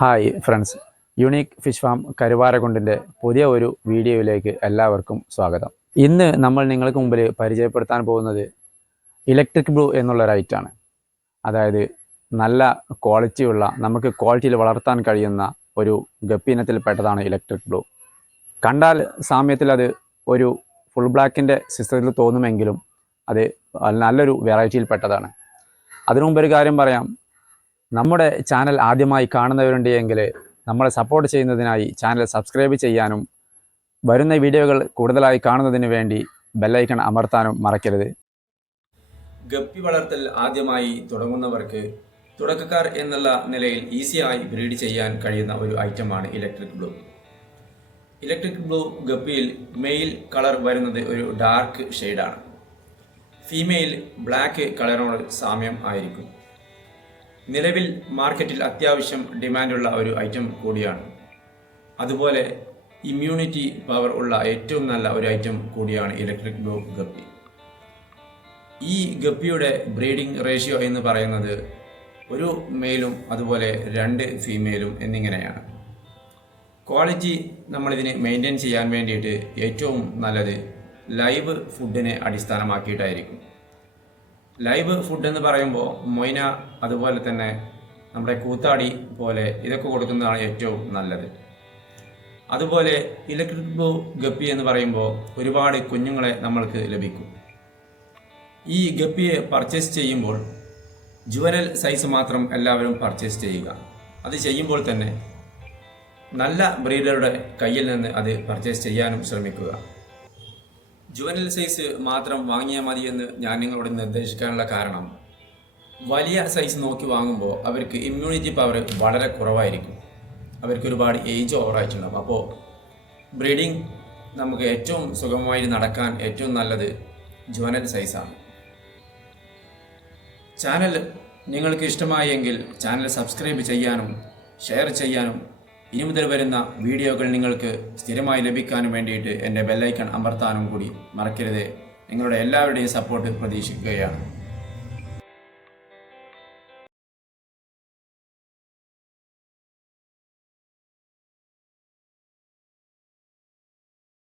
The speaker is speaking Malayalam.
Hi friends, unique fish farm കരുവാരക്കുണ്ടിൻ്റെ പുതിയ ഒരു വീഡിയോയിലേക്ക് എല്ലാവർക്കും സ്വാഗതം. ഇന്ന് നമ്മൾ നിങ്ങൾക്ക് മുമ്പിൽ പരിചയപ്പെടുത്താൻ പോകുന്നത് ഇലക്ട്രിക് ബ്ലൂ എന്നുള്ള ഒരു ഐറ്റമാണ്. അതായത് നല്ല ക്വാളിറ്റിയുള്ള, നമുക്ക് ക്വാളിറ്റിയിൽ വളർത്താൻ കഴിയുന്ന ഒരു ഗപ്പിയിനത്തിൽപ്പെട്ടതാണ് ഇലക്ട്രിക് ബ്ലൂ. കണ്ടാൽ സാമ്യത്തിൽ അത് ഒരു ഫുൾ ബ്ലാക്കിൻ്റെ സിസ്റ്റത്തിൽ തോന്നുമെങ്കിലും അത് നല്ലൊരു വെറൈറ്റിയിൽപ്പെട്ടതാണ്. അതിനു മുമ്പ് ഒരു കാര്യം പറയാം. നമ്മുടെ ചാനൽ ആദ്യമായി കാണുന്നവരുണ്ടെങ്കിൽ നമ്മളെ സപ്പോർട്ട് ചെയ്യുന്നതിനായി ചാനൽ സബ്സ്ക്രൈബ് ചെയ്യാനും വരുന്ന വീഡിയോകൾ കൂടുതലായി കാണുന്നതിന് വേണ്ടി ബെല്ലൈക്കൺ അമർത്താനും മറക്കരുത്. ഗപ്പി വളർത്തൽ ആദ്യമായി തുടങ്ങുന്നവർക്ക് തുടക്കക്കാർ എന്നുള്ള നിലയിൽ ഈസിയായി ബ്രീഡ് ചെയ്യാൻ കഴിയുന്ന ഒരു ഐറ്റമാണ് ഇലക്ട്രിക് ബ്ലൂ. ഇലക്ട്രിക് ബ്ലൂ ഗപ്പിയിൽ മെയിൽ കളർ വരുന്നത് ഒരു ഡാർക്ക് ഷെയ്ഡാണ്. ഫീമെയിൽ ബ്ലാക്ക് കളറിനോട് സാമ്യം ആയിരിക്കും. നിലവിൽ മാർക്കറ്റിൽ അത്യാവശ്യം ഡിമാൻഡുള്ള ഒരു ഐറ്റം കൂടിയാണ്. അതുപോലെ ഇമ്മ്യൂണിറ്റി പവർ ഉള്ള ഏറ്റവും നല്ല ഒരു ഐറ്റം കൂടിയാണ് ഇലക്ട്രിക് ബ്ലൂ ഗപ്പി. ഈ ഗപ്പിയുടെ ബ്രീഡിംഗ് റേഷ്യോ എന്ന് പറയുന്നത് ഒരു മെയിലും അതുപോലെ 2 ഫീമെയിലും എന്നിങ്ങനെയാണ്. ക്വാളിറ്റി നമ്മളിതിനെ മെയിൻറ്റെയിൻ ചെയ്യാൻ വേണ്ടിയിട്ട് ഏറ്റവും നല്ലത് ലൈവ് ഫുഡിനെ അടിസ്ഥാനമാക്കിയിട്ടായിരിക്കും. ലൈവ് ഫുഡ് എന്ന് പറയുമ്പോൾ മൊയ്ന, അതുപോലെ തന്നെ നമ്മുടെ കൂത്താടി പോലെ ഇതൊക്കെ കൊടുക്കുന്നതാണ് ഏറ്റവും നല്ലത്. അതുപോലെ ഇലക്ട്രിക് ബ്ലൂ ഗപ്പി എന്ന് പറയുമ്പോൾ ഒരുപാട് കുഞ്ഞുങ്ങളെ നമ്മൾക്ക് ലഭിക്കും. ഈ ഗപ്പിയെ പർച്ചേസ് ചെയ്യുമ്പോൾ ജുവനൽ സൈസ് മാത്രം എല്ലാവരും പർച്ചേസ് ചെയ്യുക. അത് ചെയ്യുമ്പോൾ തന്നെ നല്ല ബ്രീഡറുടെ കയ്യിൽ നിന്ന് അത് പർച്ചേസ് ചെയ്യാനും ശ്രമിക്കുക. ജുവനൽ സൈസ് മാത്രം വാങ്ങിയാൽ മതി എന്ന് ഞാൻ നിങ്ങളോട് നിർദ്ദേശിക്കാനുള്ള കാരണം, വലിയ സൈസ് നോക്കി വാങ്ങുമ്പോൾ അവർക്ക് ഇമ്മ്യൂണിറ്റി പവർ വളരെ കുറവായിരിക്കും. അവർക്ക് ഒരുപാട് ഏജ് ഓവറായിട്ടുണ്ടാകും. അപ്പോൾ ബ്രീഡിങ് നമുക്ക് ഏറ്റവും സുഗമമായി നടക്കാൻ ഏറ്റവും നല്ലത് ജുവനൽ സൈസാണ്. ചാനൽ നിങ്ങൾക്ക് ഇഷ്ടമായെങ്കിൽ ചാനൽ സബ്സ്ക്രൈബ് ചെയ്യാനും ഷെയർ ചെയ്യാനും ഇനി മുതൽ വരുന്ന വീഡിയോകൾ നിങ്ങൾക്ക് സ്ഥിരമായി ലഭിക്കാനും വേണ്ടിയിട്ട് എൻ്റെ ബെല്ലൈക്കൺ അമർത്താനും കൂടി മറക്കരുത്. നിങ്ങളുടെ എല്ലാവരുടെയും സപ്പോർട്ട് പ്രതീക്ഷിക്കുകയാണ്.